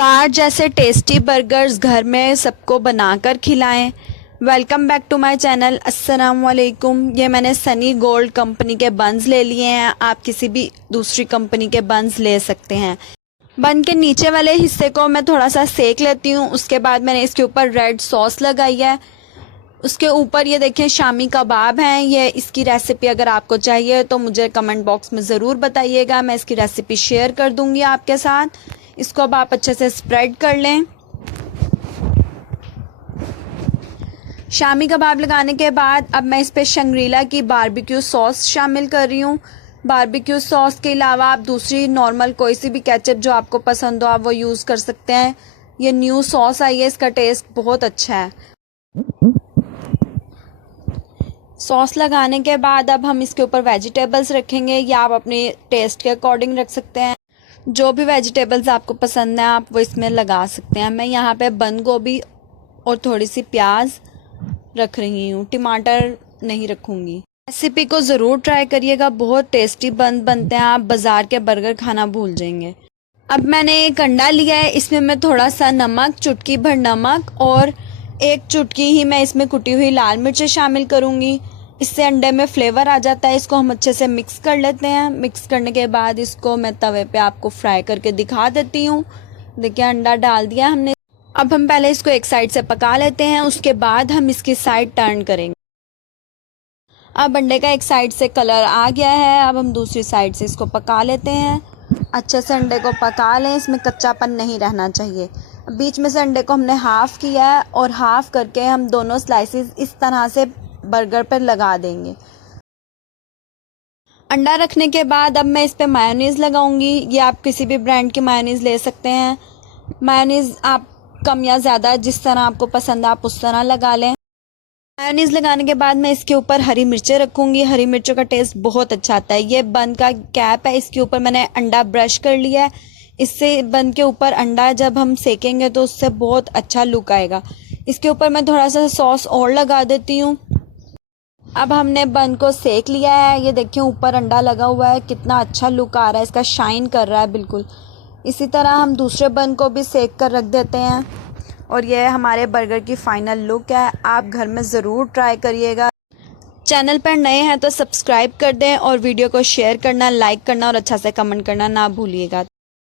बाजार जैसे tasty burgers घर में सबको बनाकर खिलाएं। Welcome back to my channel. अस्सलाम वालेकुम। ये मैंने सनी गोल्ड कंपनी के बंस ले लिए हैं। आप किसी भी दूसरी कंपनी के बंस ले सकते हैं। बन के नीचे वाले हिस्से को मैं थोड़ा सा सेक लेती हूँ। उसके बाद मैंने इसके ऊपर रेड सॉस लगाई है। उसके ऊपर ये देखें शामी कबाब हैं। ये इसकी रेसिपी अगर आपको चाहिए तो मुझे कमेंट बॉक्स में ज़रूर बताइएगा, मैं इसकी रेसिपी शेयर कर दूंगी आपके साथ। इसको अब आप अच्छे से स्प्रेड कर लें। शामी कबाब लगाने के बाद अब मैं इस पे शंग्रीला की बारबेक्यू सॉस शामिल कर रही हूँ। बारबेक्यू सॉस के अलावा आप दूसरी नॉर्मल कोई सी भी केचप जो आपको पसंद हो आप वो यूज़ कर सकते हैं। ये न्यू सॉस आई है, इसका टेस्ट बहुत अच्छा है। सॉस लगाने के बाद अब हम इसके ऊपर वेजिटेबल्स रखेंगे, या आप अपने टेस्ट के अकॉर्डिंग रख सकते हैं। जो भी वेजिटेबल्स आपको पसंद है आप वो इसमें लगा सकते हैं। मैं यहाँ पे बंद गोभी और थोड़ी सी प्याज रख रही हूँ, टमाटर नहीं रखूँगी। रेसिपी को ज़रूर ट्राई करिएगा, बहुत टेस्टी बनते हैं। आप बाज़ार के बर्गर खाना भूल जाएंगे। अब मैंने एक अंडा लिया है, इसमें मैं थोड़ा सा नमक, चुटकी भर नमक और एक चुटकी ही मैं इसमें कुटी हुई लाल मिर्च शामिल करूँगी। इससे अंडे में फ्लेवर आ जाता है। इसको हम अच्छे से मिक्स कर लेते हैं। मिक्स करने के बाद इसको मैं तवे पे आपको फ्राई करके दिखा देती हूँ। देखिए अंडा डाल दिया हमने। अब हम पहले इसको एक साइड से पका लेते हैं, उसके बाद हम इसकी साइड टर्न करेंगे। अब अंडे का एक साइड से कलर आ गया है, अब हम दूसरी साइड से इसको पका लेते हैं। अच्छे से अंडे को पका लें, इसमें कच्चापन नहीं रहना चाहिए। बीच में से अंडे को हमने हाफ़ किया है और हाफ़ करके हम दोनों स्लाइसेस इस तरह से बर्गर पर लगा देंगे। अंडा रखने के बाद अब मैं इस पे मायोनीज़ लगाऊंगी। ये आप किसी भी ब्रांड की मायोनीज़ ले सकते हैं। मायोनीज़ आप कम या ज़्यादा जिस तरह आपको पसंद है आप उस तरह लगा लें। मायोनीज़ लगाने के बाद मैं इसके ऊपर हरी मिर्चें रखूँगी। हरी मिर्चों का टेस्ट बहुत अच्छा आता है। ये बन का कैप है, इसके ऊपर मैंने अंडा ब्रश कर लिया है। इससे बन के ऊपर अंडा जब हम सेकेंगे तो उससे बहुत अच्छा लुक आएगा। इसके ऊपर मैं थोड़ा सा सॉस और लगा देती हूँ। अब हमने बन को सेक लिया है। ये देखिए ऊपर अंडा लगा हुआ है, कितना अच्छा लुक आ रहा है, इसका शाइन कर रहा है बिल्कुल। इसी तरह हम दूसरे बन को भी सेक कर रख देते हैं। और ये हमारे बर्गर की फाइनल लुक है। आप घर में ज़रूर ट्राई करिएगा। चैनल पर नए हैं तो सब्सक्राइब कर दें और वीडियो को शेयर करना, लाइक करना और अच्छा से कमेंट करना ना भूलिएगा।